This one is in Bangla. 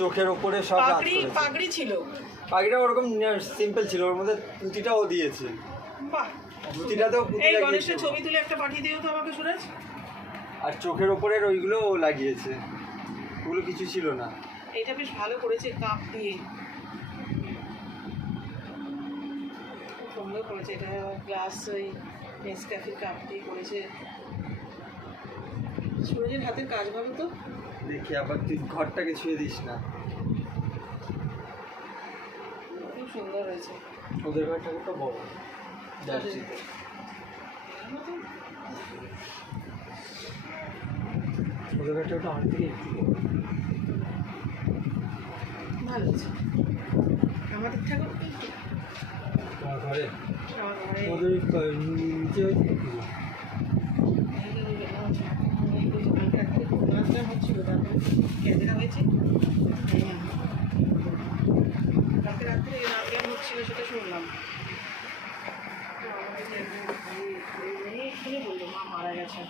চোখের ওপরে সব পাগড়ি ছিল, পাগড়িটা ওরকম সিম্পল ছিল, ওর মধ্যে পুঁতিটাও দিয়েছে। বাহ, পুঁতিটাতেও পুঁতি এই লাগিয়েছে। গণেশের ছবি তুলে একটা পাঠিয়ে দিও তো আমাকে সুরাজ। আর চোখের ওপরের ওইগুলো লাগিয়েছে, ওগুলো কিছু ছিল না। এটা বেশ ভালো করেছে, কাপ দিয়ে সুন্দর করেছে। এটা গ্লাস ওই নেসক্যাফের কাপ দিয়ে করেছে। সুরজের হাতের কাজ ভালো তো। দেখি আবার তুই ঘরটাকে ছুঁয়ে দিস না। খুব সুন্দর হয়েছে। ওদের ঘরটাকে তো বড় যাচ্ছি তো। ওদের ঘরটা ওটা আমার থেকে একটু বড়। ভালো হয়েছে। আমাদের ঠাকুর আমার ঘরে আমার ঘরে ওদের নিচে হয়েছে একটু। নাচটা হচ্ছিল, তারপরে ক্যামেরা হয়েছে। কালকে রাত্রে নাচ গান হচ্ছিল, সেটা শুনলাম। তো আমাকে এক্ষুনি বললো মা মারা গেছে।